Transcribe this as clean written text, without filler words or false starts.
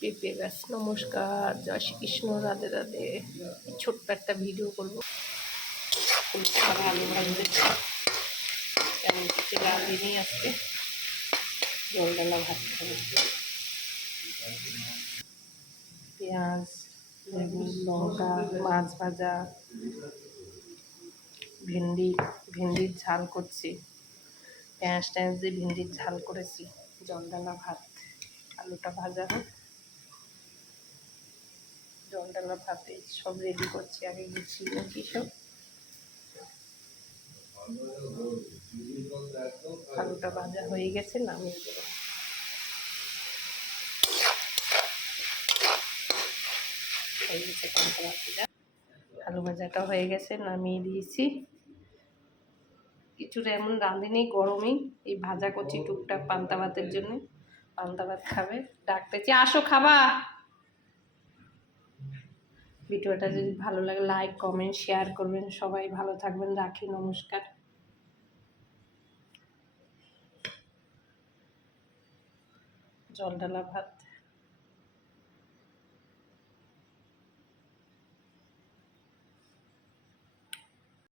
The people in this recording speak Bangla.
পেঁপে গাছ। নমস্কার, জয় শ্রীকৃষ্ণ, রাধে রাধে। ছোট্ট একটা ভিডিও করবো। আলু ভাজবে তেমন কিছু রাঁধিনি আজকে, জল ডালা ভাত খাবে। পেঁয়াজ, লেবু, লঙ্কা, মাছ ভাজা, ভিন্ডির ঝাল করছি। পেঁয়াজ দিয়ে ভিন্ডির ঝাল করেছি। জল ডালা ভাত, আলুটা ভাজা হোক। জল ডালা ভাতে সব রেডি করছি, আগে গুছিয়ে নিচ্ছি সব। আলুটা ভাজা হয়ে গেছে, নামিয়ে দেবো। আলু ভাজাটা হয়ে গেছে, নামিয়ে দিয়েছি। কিছুটা এমন রাঁধিনি, গরমেই এই ভাজা করছি টুকটাক পান্তা ভাতের জন্য। পান্তা ভাত খাবে, ডাকতেছি আসো খাবা। ভিডিওটা যদি ভালো লাগে লাইক কমেন্ট শেয়ার করবেন। সবাই ভালো থাকবেন, রাখি, নমস্কার। জল ডালা ভাত।